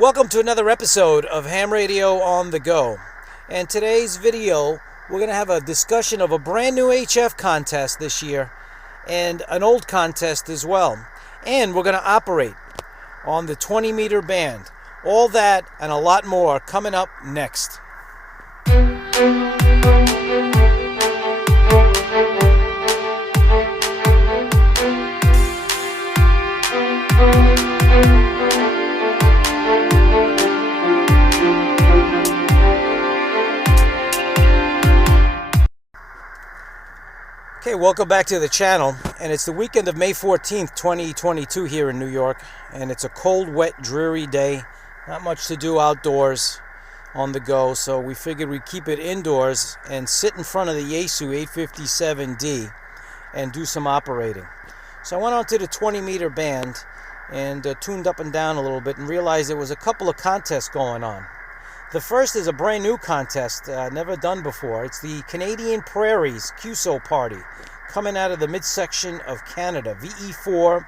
Welcome to another episode of Ham Radio on the Go. And today's video, we're going to have a discussion of a brand new HF contest this year and an old contest as well. And we're going to operate on the 20-meter band. All that and a lot more coming up next. Okay, welcome back to the channel, and it's the weekend of May 14th, 2022 here in New York, and it's a cold, wet, dreary day. Not much to do outdoors on the go, so we figured we'd keep it indoors and sit in front of the Yaesu FT-857D and do some operating. So I went onto the 20-meter band and tuned up and down a little bit and realized there was a couple of contests going on. The first is a brand new contest, never done before. It's the Canadian Prairies QSO PARTY, coming out of the midsection of Canada, VE4,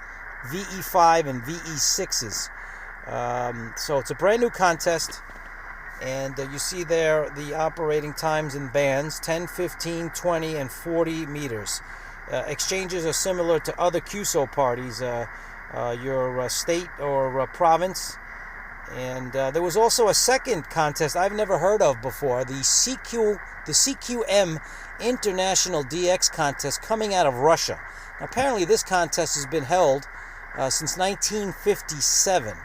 VE5, and VE6s. So it's a brand new contest, and you see there the operating times in bands, 10, 15, 20, and 40 meters. Exchanges are similar to other QSO parties, your state or province. And there was also a second contest I've never heard of before, the CQM International DX contest coming out of Russia. Now, apparently this contest has been held since 1957.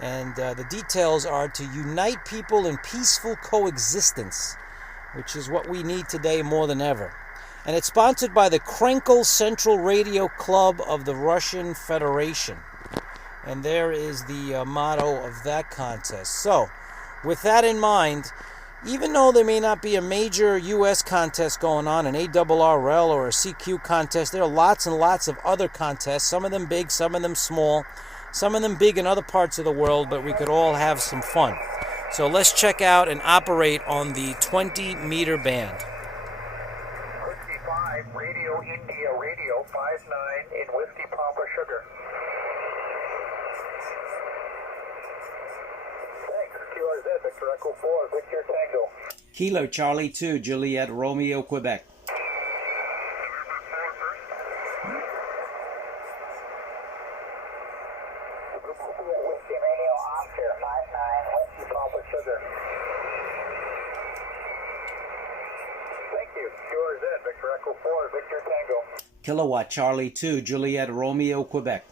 And the details are to unite people in peaceful coexistence, which is what we need today more than ever. And it's sponsored by the Krenkel Central Radio Club of the Russian Federation. And there is the motto of that contest. So, with that in mind, even though there may not be a major U.S. contest going on, an ARRL or a CQ contest, there are lots and lots of other contests, some of them big, some of them small, some of them big in other parts of the world, but we could all have some fun. So let's check out and operate on the 20-meter band. 55, Radio India, Radio 59 in Whiskey Papa Sugar. QRZ, Victor Echo 4, Victor Tango. Kilo Charlie 2, Juliet Romeo, Quebec. Whiskey Radio Oscar 59, Whiskey Papa Sugar. Thank you. QRZ, Victor Echo 4, Victor Tango. Kilowatt Charlie 2, Juliet Romeo, Quebec.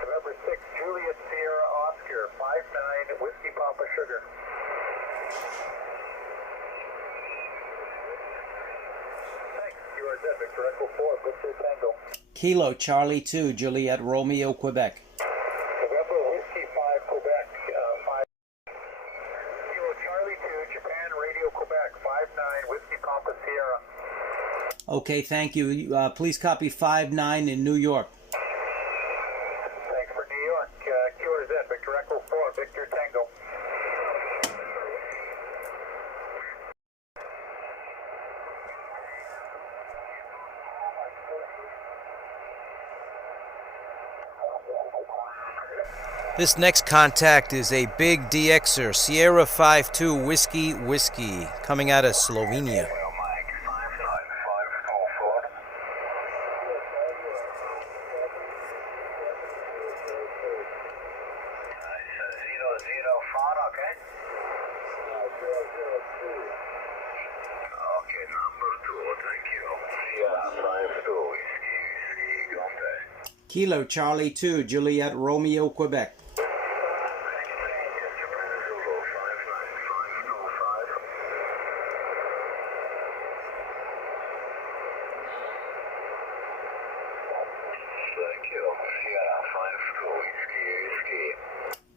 November 6, Juliet Sierra Oscar 59, Whiskey Papa Sugar. Thanks. QRZ, Victor Echo 4, Victor Tango. Kilo Charlie 2, Juliet Romeo, Quebec. November Whiskey 5, Quebec, 5. Kilo Charlie 2, Japan Radio Quebec, 59, Whiskey Papa Sierra. Okay, thank you. Please copy 59 in New York. Thanks for New York. QRZ, Victor Echo 4, Victor Tango. This next contact is a big DXer, Sierra 5-2 Whiskey, coming out of Slovenia. Okay, number 2, thank you. Yeah, 5-2, whiskey, contact. Kilo Charlie 2, Juliet Romeo, Quebec.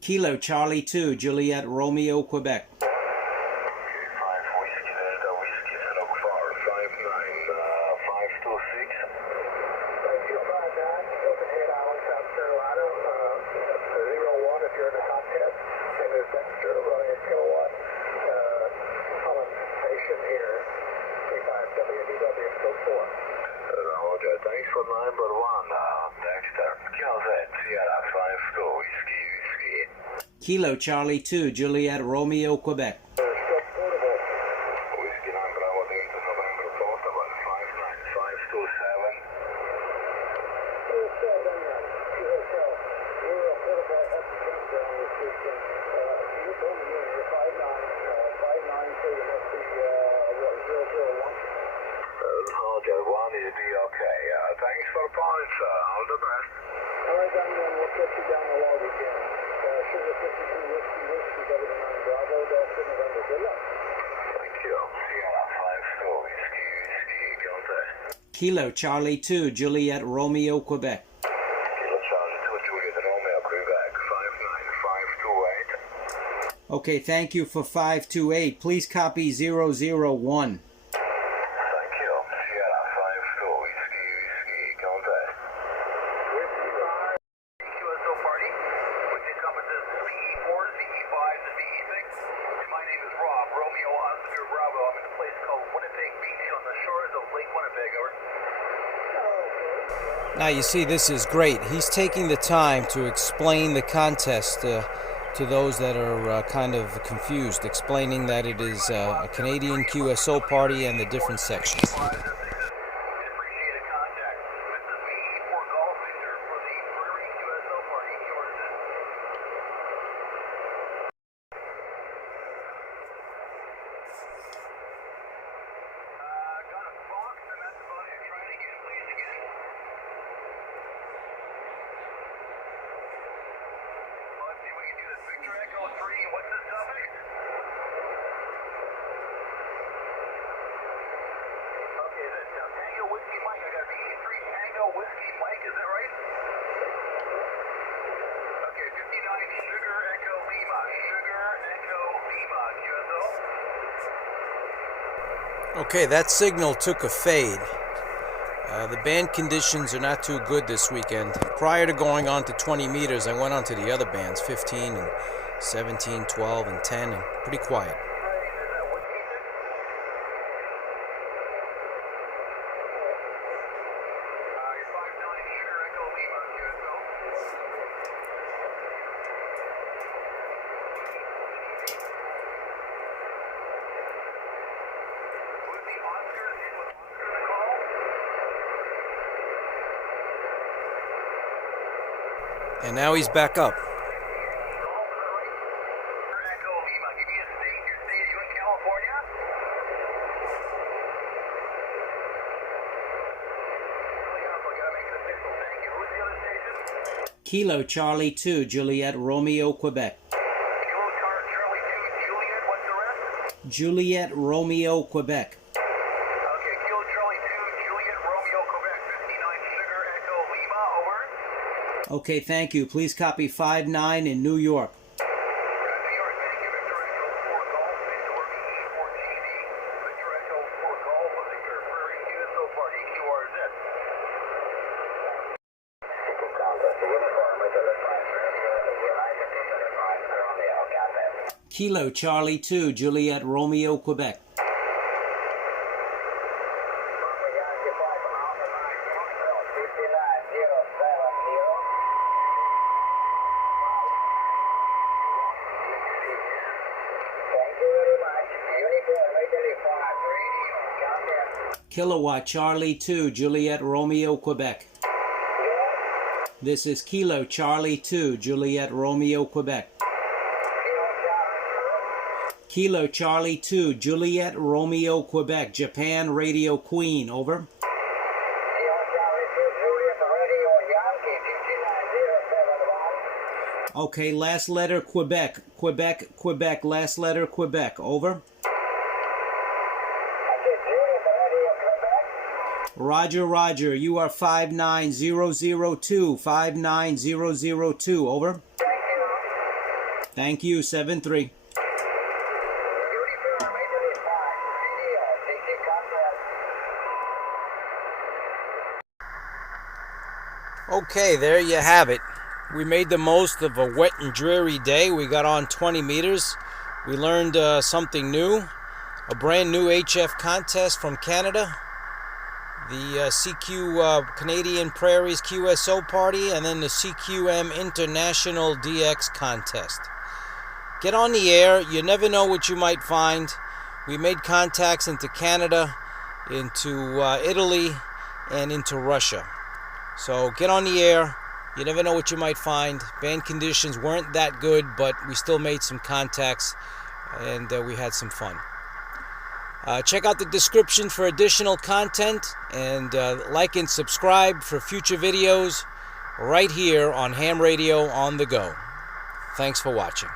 Kilo Charlie 2, Juliet Romeo, Quebec. 5 Whiskey Delta, Whiskey Sierra 52526. Thank you, 59, Copenhagen Island, South Carolina. 01 if you're in a contest. And there's Dexter running a kilowatt colonization here. 35 WDW, go 4. Roger, thanks for number 1, Dexter. QZ, Sierra 52, Whiskey. Kilo Charlie 2, Juliet Romeo, Quebec. Whiskey 9 Bravo Delta November Portable 59527. Roger, 1 is be okay. Thanks for calling, sir. All the best. All right, then we'll put you down the log again. Sugar 52 Whiskey, W9 Bravo, Delta November. Good luck. Thank you. Sierra 52 Whiskey, Delta. Kilo Charlie 2, Juliet Romeo, Quebec. Kilo Charlie 2, Juliet Romeo, Quebec 59528. Okay, thank you for 528. Please copy 001. Thank you. Sierra 52 Whiskey, Delta. Whiskey 5 QSO Party, which encompasses CE4, CE5, and CE6. My name is Rob, Romeo Oscar Bravo. I'm in a place called Winnipeg Beach on the shores of Lake Winnipeg. Over. Now you see, this is great. He's taking the time to explain the contest to those that are kind of confused, explaining that it is a Canadian QSO party and the different sections. Appreciate a contact. This is me for Golf Victor for the Prairie QSO Party. Yours is. Got a box, and that's about it. Try it again, please, again. Let's see if we can do this. Victor Echo 3, what's the suffix? Okay, that's Tango Whiskey Mike. I got B3 Tango Whiskey Mike, is that right? Okay, 59 Sugar Echo Lima. Sugar Echo Lima, QSO. Okay, that signal took a fade. The band conditions are not too good this weekend. Prior to going on to 20 meters, I went on to the other bands, 15 and 17, 12, and 10, and pretty quiet. And now he's back up. Kilo Charlie 2, Juliet Romeo, Quebec. Kilo Charlie 2, Juliet, what's the rest? Juliet Romeo, Quebec. Okay, Kilo Charlie 2, Juliet Romeo, Quebec, 59 Sugar Echo Lima, over. Okay, thank you. Please copy 59 in New York. New York, thank you. Victor Echo 4 Golf, Victor E4GD, Victor Echo 4 Golf, Victor Prairie QSO Party, QRZ. Kilo Charlie 2, Juliet Romeo, Quebec. Kilowatt Charlie 2, Juliet Romeo, Quebec. This is Kilo Charlie 2, Juliet Romeo, Quebec. Kilo Charlie 2, Juliet Romeo, Quebec. Japan Radio Queen, over. Okay, last letter Quebec. Quebec, Quebec, last letter Quebec, over. Roger, Roger, you are 59002, 59002, over. Thank you, 73. Okay, there you have it. We made the most of a wet and dreary day. We got on 20 meters. We learned something new, a brand new HF contest from Canada, the CQ Canadian Prairies QSO Party, and then the CQM International DX contest. get on the air. You never know what you might find. We made contacts into Canada, into Italy, and into Russia. So get on the air. You never know what you might find. Band conditions weren't that good, but we still made some contacts, and we had some fun. Check out the description for additional content, and like and subscribe for future videos right here on Ham Radio on the Go. Thanks for watching.